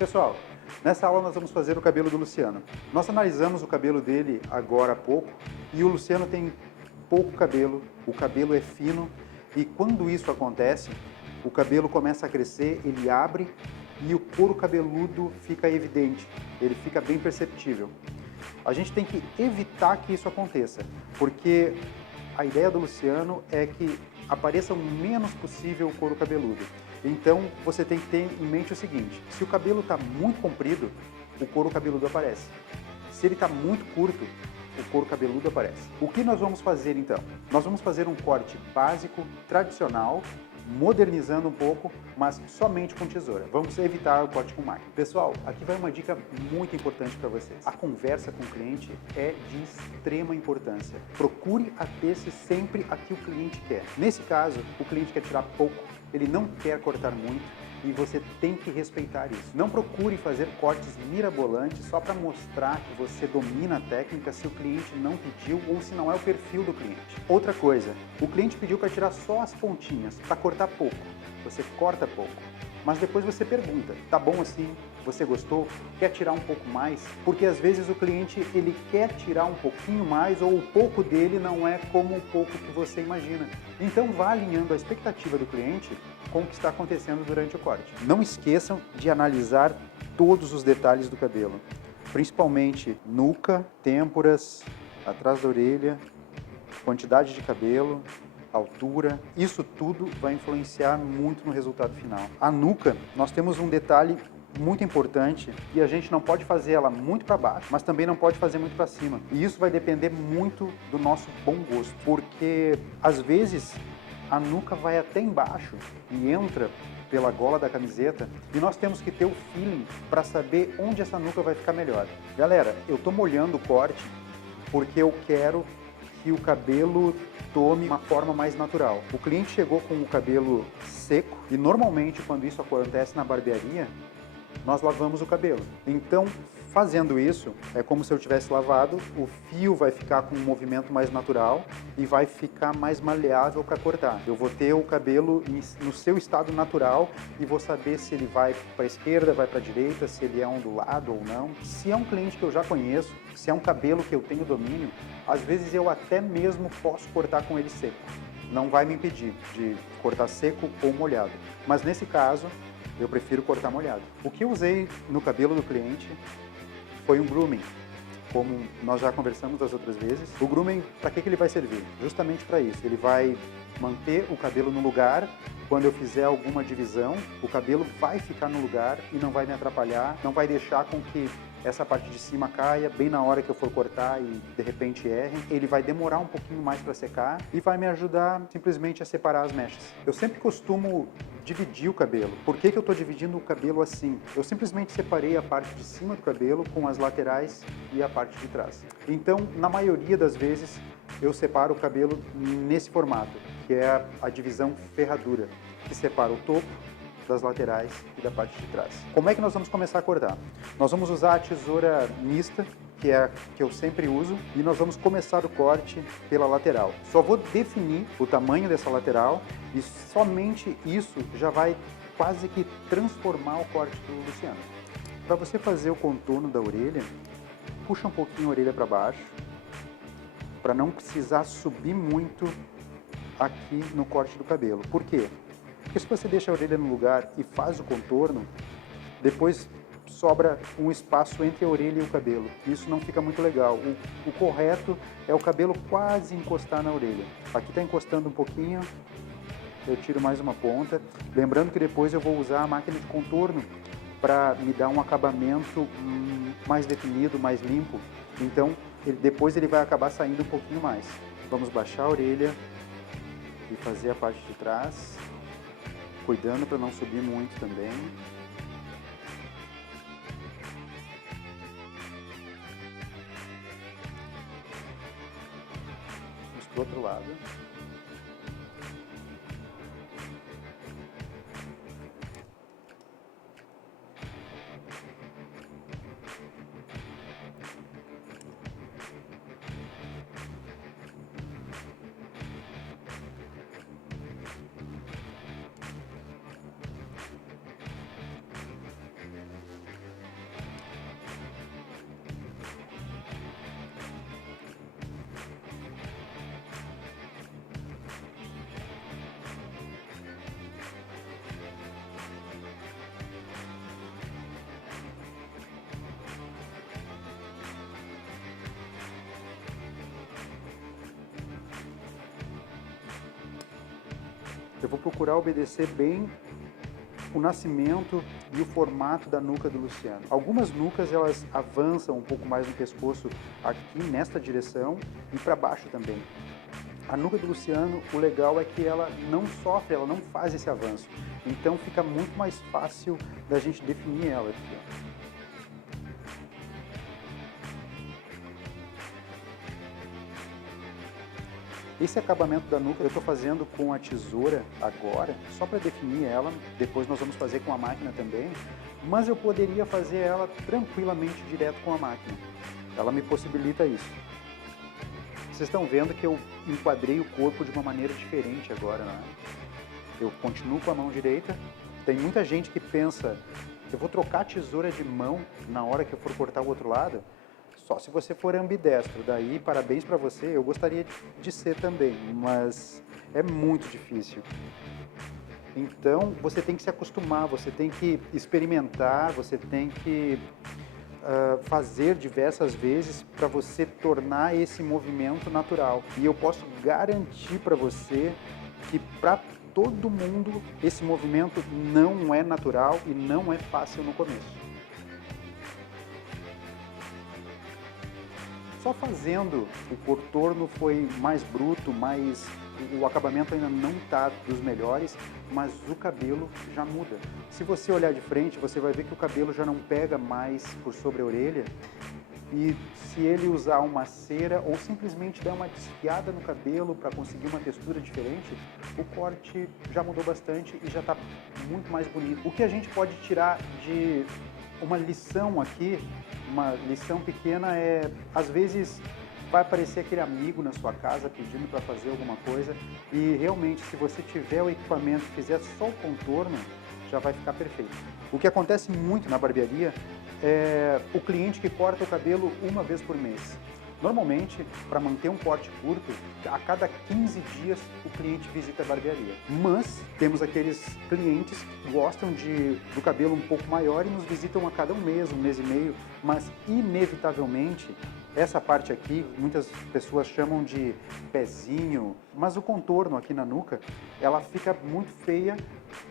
Pessoal, nessa aula nós vamos fazer o cabelo do Luciano. Nós analisamos o cabelo dele agora há pouco e o Luciano tem pouco cabelo, o cabelo é fino e quando isso acontece, o cabelo começa a crescer, ele abre e o couro cabeludo fica evidente, ele fica bem perceptível. A gente tem que evitar que isso aconteça, porque a ideia do Luciano é que apareça o menos possível o couro cabeludo. Então, você tem que ter em mente o seguinte, se o cabelo está muito comprido, o couro cabeludo aparece. Se ele está muito curto, o couro cabeludo aparece. O que nós vamos fazer então? Nós vamos fazer um corte básico, tradicional, modernizando um pouco, mas somente com tesoura. Vamos evitar o corte com máquina. Pessoal, aqui vai uma dica muito importante para vocês. A conversa com o cliente é de extrema importância. Procure ater-se sempre a que o cliente quer. Nesse caso, o cliente quer tirar pouco, ele não quer cortar muito, e você tem que respeitar isso. Não procure fazer cortes mirabolantes só para mostrar que você domina a técnica se o cliente não pediu ou se não é o perfil do cliente. Outra coisa, o cliente pediu para tirar só as pontinhas, para cortar pouco. Você corta pouco, mas depois você pergunta, tá bom assim? Você gostou? Quer tirar um pouco mais? Porque às vezes o cliente ele quer tirar um pouquinho mais ou o pouco dele não é como o pouco que você imagina. Então vá alinhando a expectativa do cliente com o que está acontecendo durante o corte. Não esqueçam de analisar todos os detalhes do cabelo, principalmente nuca, têmporas, atrás da orelha, quantidade de cabelo, altura. Isso tudo vai influenciar muito no resultado final. A nuca, nós temos um detalhe muito importante e a gente não pode fazer ela muito para baixo, mas também não pode fazer muito para cima. E isso vai depender muito do nosso bom gosto, porque às vezes a nuca vai até embaixo e entra pela gola da camiseta e nós temos que ter o feeling para saber onde essa nuca vai ficar melhor. Galera, eu tô molhando o corte porque eu quero que o cabelo tome uma forma mais natural. O cliente chegou com o cabelo seco e normalmente quando isso acontece na barbearia, nós lavamos o cabelo. Então, fazendo isso, é como se eu tivesse lavado, o fio vai ficar com um movimento mais natural e vai ficar mais maleável para cortar. Eu vou ter o cabelo no seu estado natural e vou saber se ele vai para a esquerda, vai para a direita, se ele é ondulado ou não. Se é um cliente que eu já conheço, se é um cabelo que eu tenho domínio, às vezes eu até mesmo posso cortar com ele seco. Não vai me impedir de cortar seco ou molhado. Mas nesse caso, eu prefiro cortar molhado. O que eu usei no cabelo do cliente foi um grooming, como nós já conversamos das outras vezes. O grooming, para que ele vai servir? Justamente para isso. Ele vai manter o cabelo no lugar. Quando eu fizer alguma divisão, o cabelo vai ficar no lugar e não vai me atrapalhar, não vai deixar com que essa parte de cima caia bem na hora que eu for cortar e de repente erre. Ele vai demorar um pouquinho mais para secar e vai me ajudar simplesmente a separar as mechas. Eu sempre costumo dividir o cabelo. Por que eu estou dividindo o cabelo assim? Eu simplesmente separei a parte de cima do cabelo com as laterais e a parte de trás. Então, na maioria das vezes, eu separo o cabelo nesse formato, que é a divisão ferradura, que separa o topo das laterais e da parte de trás. Como é que nós vamos começar a cortar? Nós vamos usar a tesoura mista, que é a que eu sempre uso, e nós vamos começar o corte pela lateral. Só vou definir o tamanho dessa lateral e somente isso já vai quase que transformar o corte do Luciano. Para você fazer o contorno da orelha, puxa um pouquinho a orelha para baixo, para não precisar subir muito aqui no corte do cabelo. Por quê? Porque se você deixa a orelha no lugar e faz o contorno, depois sobra um espaço entre a orelha e o cabelo. Isso não fica muito legal. O correto é o cabelo quase encostar na orelha. Aqui está encostando um pouquinho, eu tiro mais uma ponta. Lembrando que depois eu vou usar a máquina de contorno para me dar um acabamento mais definido, mais limpo. Então, depois ele vai acabar saindo um pouquinho mais. Vamos baixar a orelha e fazer a parte de trás, cuidando para não subir muito também. Vamos para o outro lado. Eu vou procurar obedecer bem o nascimento e o formato da nuca do Luciano. Algumas nucas elas avançam um pouco mais no pescoço aqui nesta direção e para baixo também. A nuca do Luciano, o legal é que ela não sofre, ela não faz esse avanço. Então fica muito mais fácil da gente definir ela aqui, ó. Esse acabamento da nuca eu estou fazendo com a tesoura agora, só para definir ela, depois nós vamos fazer com a máquina também, mas eu poderia fazer ela tranquilamente direto com a máquina. Ela me possibilita isso. Vocês estão vendo que eu enquadrei o corpo de uma maneira diferente agora, não é? Eu continuo com a mão direita. Tem muita gente que pensa, eu vou trocar a tesoura de mão na hora que eu for cortar o outro lado. Só se você for ambidestro, daí parabéns para você, eu gostaria de ser também, mas é muito difícil. Então você tem que se acostumar, você tem que experimentar, você tem que fazer diversas vezes para você tornar esse movimento natural. E eu posso garantir para você que para todo mundo esse movimento não é natural e não é fácil no começo. Só fazendo o contorno foi mais bruto, o acabamento ainda não está dos melhores, mas o cabelo já muda. Se você olhar de frente, você vai ver que o cabelo já não pega mais por sobre a orelha. E se ele usar uma cera ou simplesmente dar uma desfiada no cabelo para conseguir uma textura diferente, o corte já mudou bastante e já está muito mais bonito. O que a gente pode tirar de uma lição aqui, uma lição pequena é, às vezes vai aparecer aquele amigo na sua casa pedindo para fazer alguma coisa e realmente se você tiver o equipamento e fizer só o contorno, já vai ficar perfeito. O que acontece muito na barbearia é o cliente que corta o cabelo uma vez por mês. Normalmente, para manter um corte curto, a cada 15 dias o cliente visita a barbearia. Mas temos aqueles clientes que gostam do cabelo um pouco maior e nos visitam a cada um mês e meio, mas inevitavelmente essa parte aqui, muitas pessoas chamam de pezinho, mas o contorno aqui na nuca, ela fica muito feia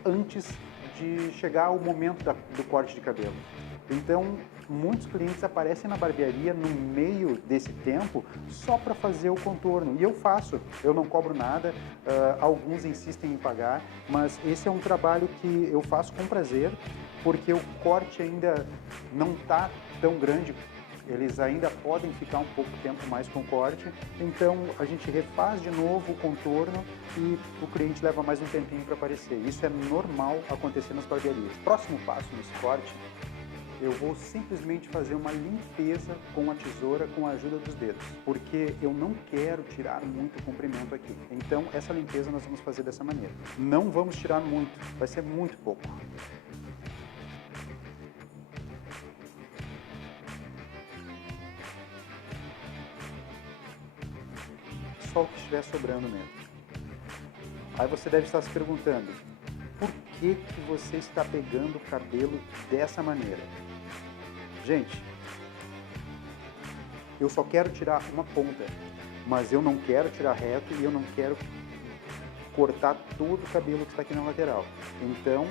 antes de chegar ao momento do corte de cabelo. Então, muitos clientes aparecem na barbearia no meio desse tempo só para fazer o contorno. E eu faço, eu não cobro nada, alguns insistem em pagar, mas esse é um trabalho que eu faço com prazer, porque o corte ainda não está tão grande, eles ainda podem ficar um pouco tempo mais com o corte, então a gente refaz de novo o contorno e o cliente leva mais um tempinho para aparecer. Isso é normal acontecer nas barbearias. Próximo passo nesse corte, eu vou simplesmente fazer uma limpeza com a tesoura com a ajuda dos dedos, porque eu não quero tirar muito comprimento aqui. Então essa limpeza nós vamos fazer dessa maneira. Não vamos tirar muito, vai ser muito pouco. Só o que estiver sobrando mesmo. Aí você deve estar se perguntando, por que você está pegando o cabelo dessa maneira? Gente, eu só quero tirar uma ponta, mas eu não quero tirar reto e eu não quero cortar todo o cabelo que está aqui na lateral. Então,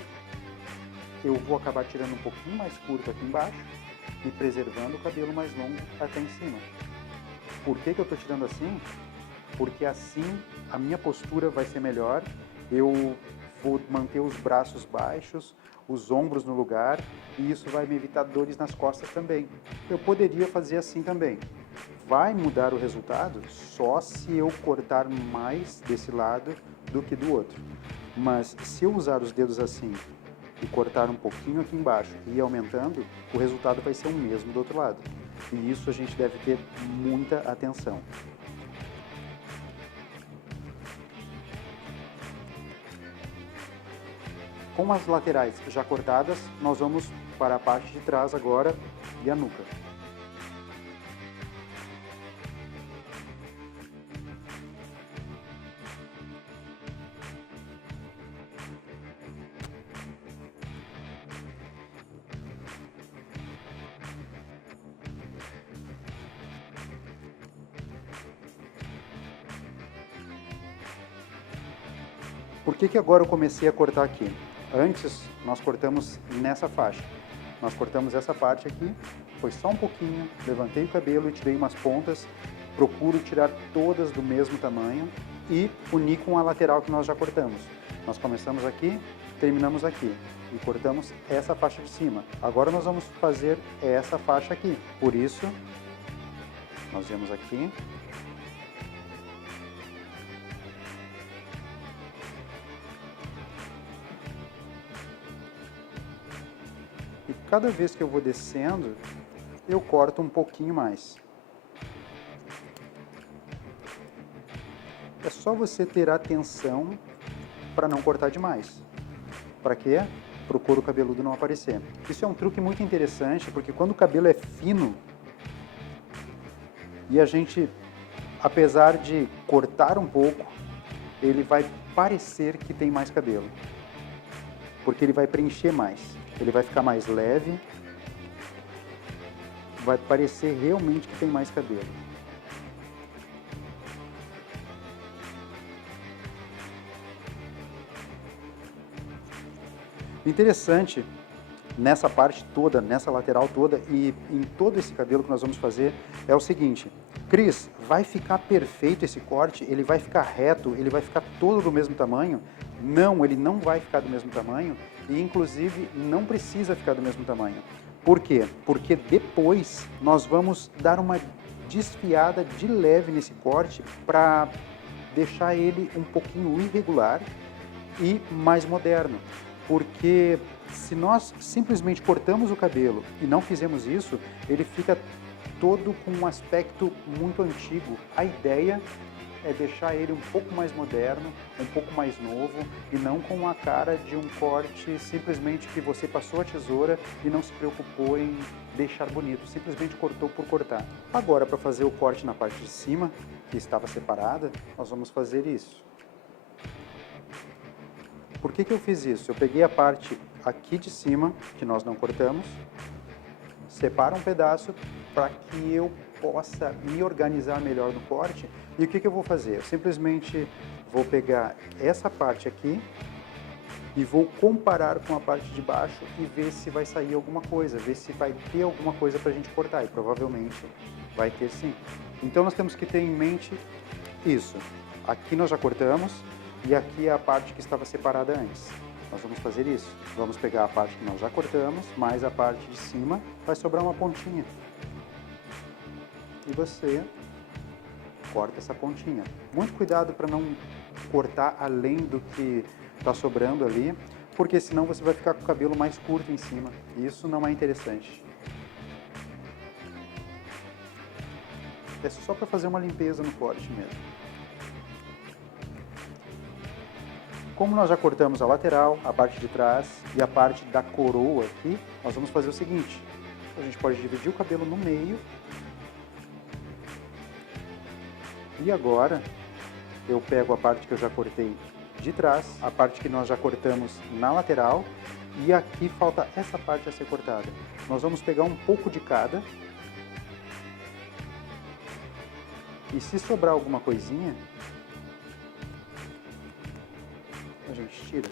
eu vou acabar tirando um pouquinho mais curto aqui embaixo e preservando o cabelo mais longo até em cima. Por que eu estou tirando assim? Porque assim a minha postura vai ser melhor, eu vou manter os braços baixos, os ombros no lugar e isso vai me evitar dores nas costas também. Eu poderia fazer assim também. Vai mudar o resultado só se eu cortar mais desse lado do que do outro. Mas se eu usar os dedos assim e cortar um pouquinho aqui embaixo e ir aumentando, o resultado vai ser o mesmo do outro lado. E isso a gente deve ter muita atenção. Com as laterais já cortadas, nós vamos para a parte de trás agora e a nuca. Por que que agora eu comecei a cortar aqui? Antes, nós cortamos nessa faixa. Nós cortamos essa parte aqui, foi só um pouquinho, levantei o cabelo e tirei umas pontas, procuro tirar todas do mesmo tamanho e unir com a lateral que nós já cortamos. Nós começamos aqui, terminamos aqui e cortamos essa faixa de cima. Agora nós vamos fazer essa faixa aqui, por isso, nós viemos aqui, e cada vez que eu vou descendo, eu corto um pouquinho mais. É só você ter atenção para não cortar demais. Para quê? Para o couro cabeludo não aparecer. Isso é um truque muito interessante, porque quando o cabelo é fino, e a gente, apesar de cortar um pouco, ele vai parecer que tem mais cabelo. Porque ele vai preencher mais. Ele vai ficar mais leve, vai parecer realmente que tem mais cabelo. Interessante nessa parte toda, nessa lateral toda e em todo esse cabelo que nós vamos fazer é o seguinte: Cris, vai ficar perfeito esse corte? Ele vai ficar reto? Ele vai ficar todo do mesmo tamanho? Não, ele não vai ficar do mesmo tamanho e inclusive não precisa ficar do mesmo tamanho. Por quê? Porque depois nós vamos dar uma desfiada de leve nesse corte para deixar ele um pouquinho irregular e mais moderno. Porque se nós simplesmente cortamos o cabelo e não fizemos isso, ele fica todo com um aspecto muito antigo. A ideia é deixar ele um pouco mais moderno, um pouco mais novo e não com a cara de um corte simplesmente que você passou a tesoura e não se preocupou em deixar bonito, simplesmente cortou por cortar. Agora, para fazer o corte na parte de cima, que estava separada, nós vamos fazer isso. Por que que eu fiz isso? Eu peguei a parte aqui de cima, que nós não cortamos, separo um pedaço para que eu possa me organizar melhor no corte. E o que que eu vou fazer? Eu simplesmente vou pegar essa parte aqui e vou comparar com a parte de baixo e ver se vai sair alguma coisa, ver se vai ter alguma coisa para a gente cortar. E provavelmente vai ter sim. Então nós temos que ter em mente isso. Aqui nós já cortamos. E aqui é a parte que estava separada antes. Nós vamos fazer isso. Vamos pegar a parte que nós já cortamos, mais a parte de cima, vai sobrar uma pontinha. E você corta essa pontinha. Muito cuidado para não cortar além do que está sobrando ali, porque senão você vai ficar com o cabelo mais curto em cima. E isso não é interessante. É só para fazer uma limpeza no corte mesmo. Como nós já cortamos a lateral, a parte de trás e a parte da coroa aqui, nós vamos fazer o seguinte: a gente pode dividir o cabelo no meio. E agora eu pego a parte que eu já cortei de trás, a parte que nós já cortamos na lateral e aqui falta essa parte a ser cortada. Nós vamos pegar um pouco de cada e se sobrar alguma coisinha, a gente tira.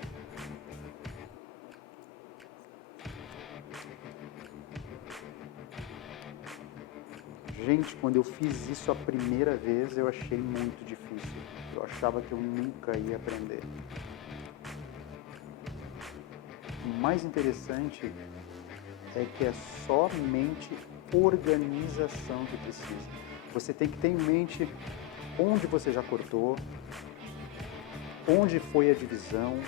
Gente, quando eu fiz isso a primeira vez, eu achei muito difícil. Eu achava que eu nunca ia aprender. O mais interessante é que é somente organização que precisa. Você tem que ter em mente onde você já cortou, onde foi a divisão,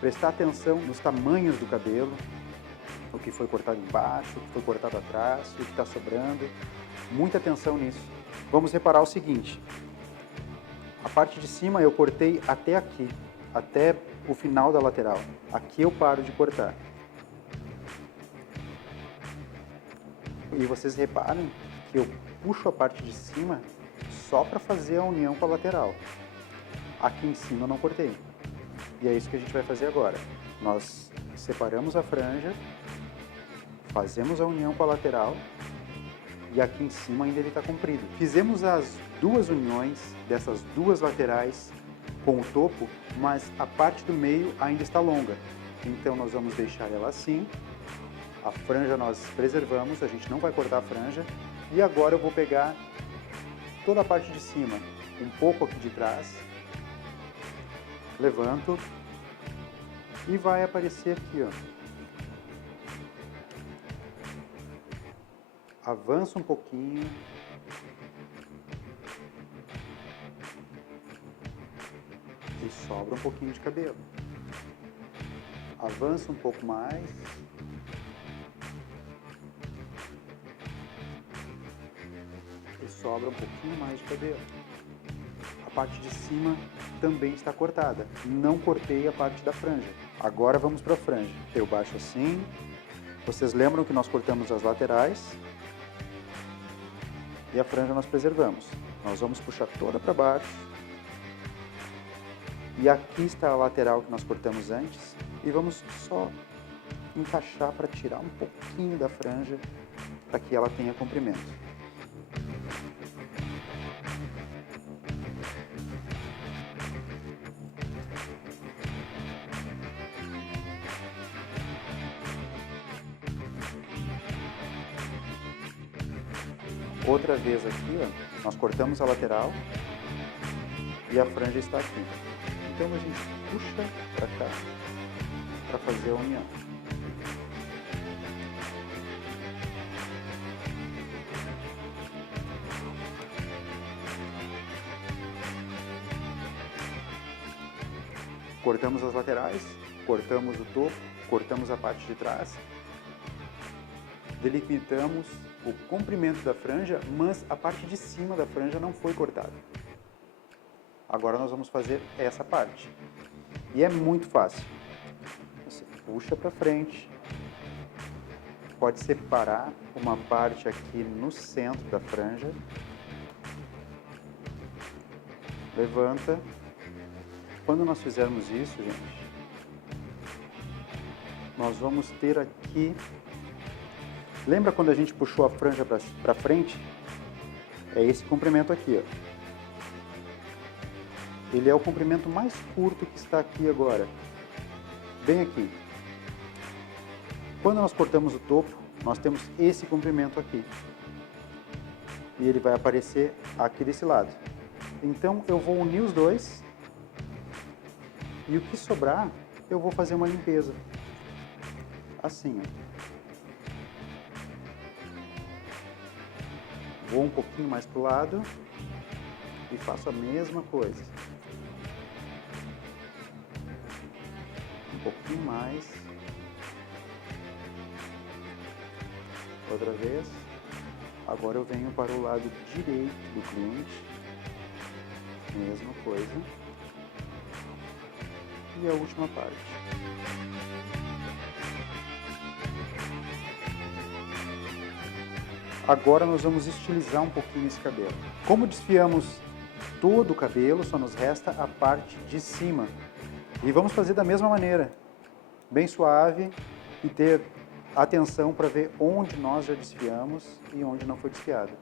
prestar atenção nos tamanhos do cabelo, o que foi cortado embaixo, o que foi cortado atrás, o que está sobrando. Muita atenção nisso. Vamos reparar o seguinte: a parte de cima eu cortei até aqui, até o final da lateral. Aqui eu paro de cortar. E vocês reparam que eu puxo a parte de cima só para fazer a união com a lateral. Aqui em cima eu não cortei. E é isso que a gente vai fazer agora. Nós separamos a franja, fazemos a união com a lateral e aqui em cima ainda ele está comprido. Fizemos as duas uniões dessas duas laterais com o topo, mas a parte do meio ainda está longa. Então nós vamos deixar ela assim. A franja nós preservamos, a gente não vai cortar a franja. E agora eu vou pegar toda a parte de cima, um pouco aqui de trás, levanto e vai aparecer aqui, ó. Avança um pouquinho. E sobra um pouquinho de cabelo. Avança um pouco mais. E sobra um pouquinho mais de cabelo. A parte de cima também está cortada. Não cortei a parte da franja. Agora vamos para a franja. Eu baixo assim. Vocês lembram que nós cortamos as laterais? E a franja nós preservamos. Nós vamos puxar toda para baixo. E aqui está a lateral que nós cortamos antes. E vamos só encaixar para tirar um pouquinho da franja, para que ela tenha comprimento. Outra vez aqui, ó, nós cortamos a lateral e a franja está aqui. Então a gente puxa para cá para fazer a união. Cortamos as laterais, cortamos o topo, cortamos a parte de trás, delimitamos o comprimento da franja, mas a parte de cima da franja não foi cortada. Agora nós vamos fazer essa parte. E é muito fácil. Você puxa para frente, pode separar uma parte aqui no centro da franja, levanta. Quando nós fizermos isso, gente, nós vamos ter aqui... Lembra quando a gente puxou a franja para frente? É esse comprimento aqui, ó. Ele é o comprimento mais curto que está aqui agora. Bem aqui. Quando nós cortamos o topo, nós temos esse comprimento aqui. E ele vai aparecer aqui desse lado. Então eu vou unir os dois. E o que sobrar, eu vou fazer uma limpeza. Assim, ó. Vou um pouquinho mais para o lado e faço a mesma coisa. Um pouquinho mais. Outra vez. Agora eu venho para o lado direito do cliente. Mesma coisa. E a última parte. Agora nós vamos estilizar um pouquinho esse cabelo. Como desfiamos todo o cabelo, só nos resta a parte de cima. E vamos fazer da mesma maneira, bem suave e ter atenção para ver onde nós já desfiamos e onde não foi desfiado.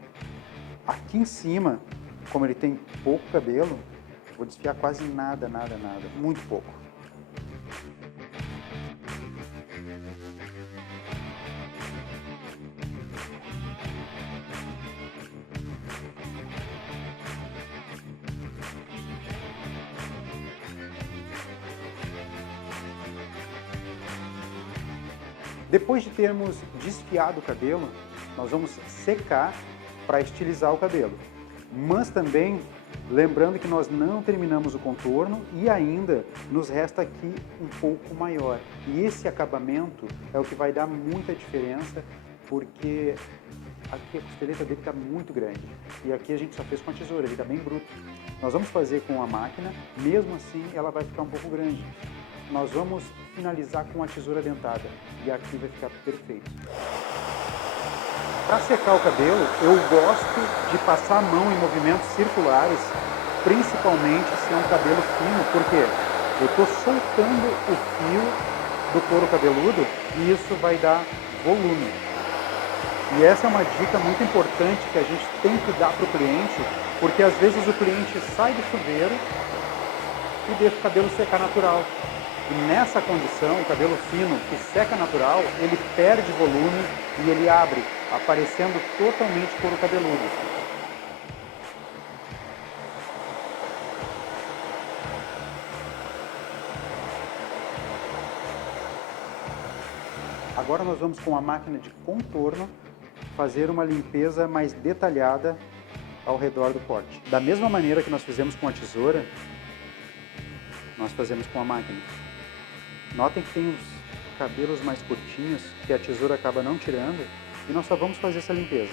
Aqui em cima, como ele tem pouco cabelo, vou desfiar quase nada, muito pouco. Depois de termos desfiado o cabelo, nós vamos secar para estilizar o cabelo. Mas também, lembrando que nós não terminamos o contorno e ainda nos resta aqui um pouco maior. E esse acabamento é o que vai dar muita diferença, porque aqui a costeleta dele está muito grande. E aqui a gente só fez com a tesoura, ele está bem bruto. Nós vamos fazer com a máquina, mesmo assim ela vai ficar um pouco grande. Nós vamos finalizar com a tesoura dentada e aqui vai ficar perfeito. Para secar o cabelo, eu gosto de passar a mão em movimentos circulares, principalmente se é um cabelo fino, porque eu estou soltando o fio do couro cabeludo e isso vai dar volume. E essa é uma dica muito importante que a gente tem que dar para o cliente, porque às vezes o cliente sai do chuveiro, e deixo o cabelo secar natural. E nessa condição, o cabelo fino que seca natural, ele perde volume e ele abre, aparecendo totalmente couro cabeludo. Agora nós vamos com a máquina de contorno fazer uma limpeza mais detalhada ao redor do corte. Da mesma maneira que nós fizemos com a tesoura, nós fazemos com a máquina. Notem que tem os cabelos mais curtinhos que a tesoura acaba não tirando e nós só vamos fazer essa limpeza.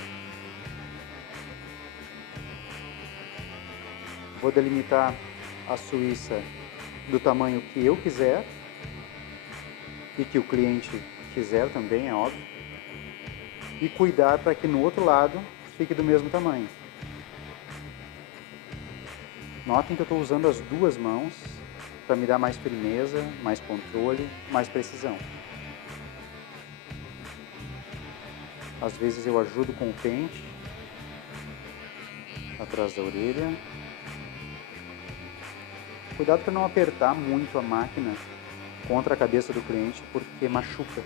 Vou delimitar a suíça do tamanho que eu quiser e que o cliente quiser também, é óbvio. E cuidar para que no outro lado fique do mesmo tamanho. Notem que eu estou usando as duas mãos para me dar mais firmeza, mais controle, mais precisão. Às vezes eu ajudo com o pente, atrás da orelha. Cuidado para não apertar muito a máquina contra a cabeça do cliente, porque machuca.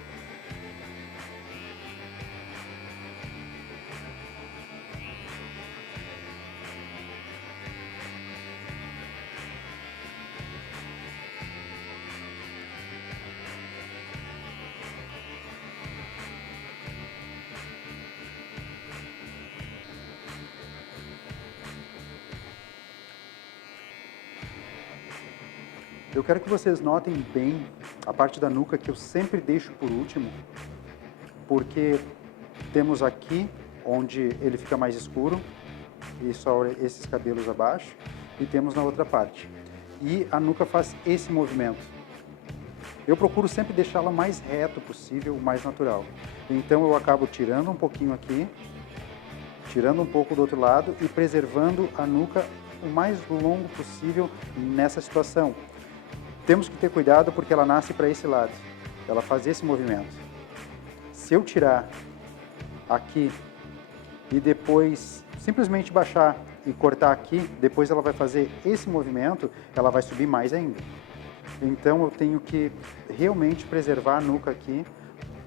Eu quero que vocês notem bem a parte da nuca que eu sempre deixo por último, porque temos aqui onde ele fica mais escuro e só esses cabelos abaixo, e temos na outra parte. E a nuca faz esse movimento. Eu procuro sempre deixá-la mais reto possível, o mais natural. Então eu acabo tirando um pouquinho aqui, tirando um pouco do outro lado e preservando a nuca o mais longo possível nessa situação. Temos que ter cuidado porque ela nasce para esse lado, ela faz esse movimento. Se eu tirar aqui e depois simplesmente baixar e cortar aqui, depois ela vai fazer esse movimento, ela vai subir mais ainda. Então eu tenho que realmente preservar a nuca aqui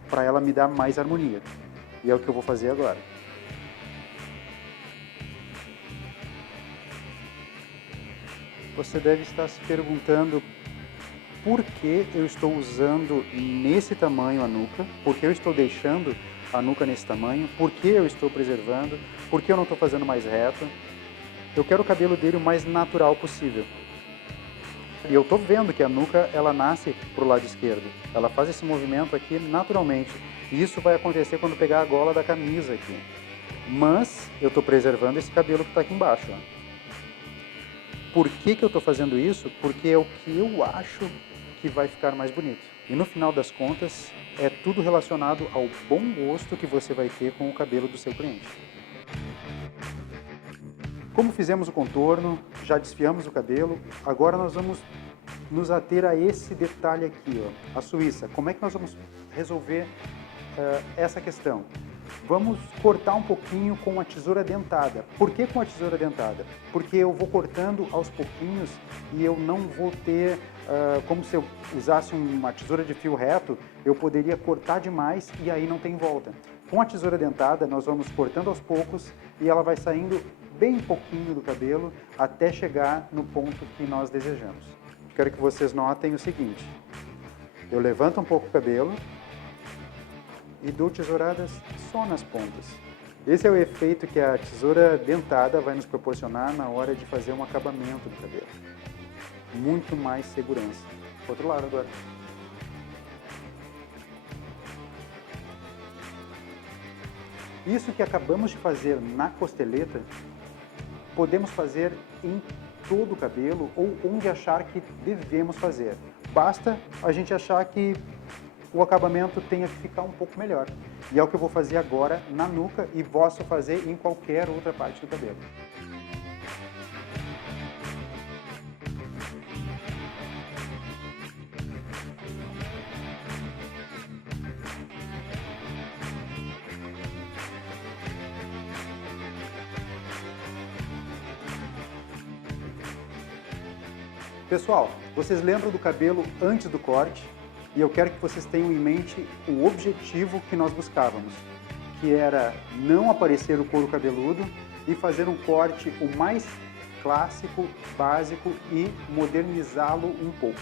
para ela me dar mais harmonia. E é o que eu vou fazer agora. Você deve estar se perguntando por que eu estou usando nesse tamanho a nuca, por que eu estou deixando a nuca nesse tamanho, por que eu estou preservando, por que eu não estou fazendo mais reto. Eu quero o cabelo dele o mais natural possível. E eu estou vendo que a nuca ela nasce para o lado esquerdo, ela faz esse movimento aqui naturalmente. E isso vai acontecer quando pegar a gola da camisa aqui. Mas eu estou preservando esse cabelo que está aqui embaixo. Ó. Por que eu estou fazendo isso? Porque é o que eu acho que vai ficar mais bonito. E no final das contas, é tudo relacionado ao bom gosto que você vai ter com o cabelo do seu cliente. Como fizemos o contorno, já desfiamos o cabelo, agora nós vamos nos ater a esse detalhe aqui, ó, a suíça. Como é que nós vamos resolver essa questão? Vamos cortar um pouquinho com a tesoura dentada. Por que com a tesoura dentada? Porque eu vou cortando aos pouquinhos e eu não vou ter, como se eu usasse uma tesoura de fio reto, eu poderia cortar demais e aí não tem volta. Com a tesoura dentada, nós vamos cortando aos poucos e ela vai saindo bem pouquinho do cabelo até chegar no ponto que nós desejamos. Quero que vocês notem o seguinte, eu levanto um pouco o cabelo e dou tesouradas só nas pontas. Esse é o efeito que a tesoura dentada vai nos proporcionar na hora de fazer um acabamento do cabelo. Muito mais segurança. Outro lado agora. Isso que acabamos de fazer na costeleta, podemos fazer em todo o cabelo ou onde achar que devemos fazer. Basta a gente achar que o acabamento tenha que ficar um pouco melhor. E é o que eu vou fazer agora na nuca e posso fazer em qualquer outra parte do cabelo. Pessoal, vocês lembram do cabelo antes do corte? E eu quero que vocês tenham em mente o objetivo que nós buscávamos, que era não aparecer o couro cabeludo e fazer um corte o mais clássico, básico e modernizá-lo um pouco.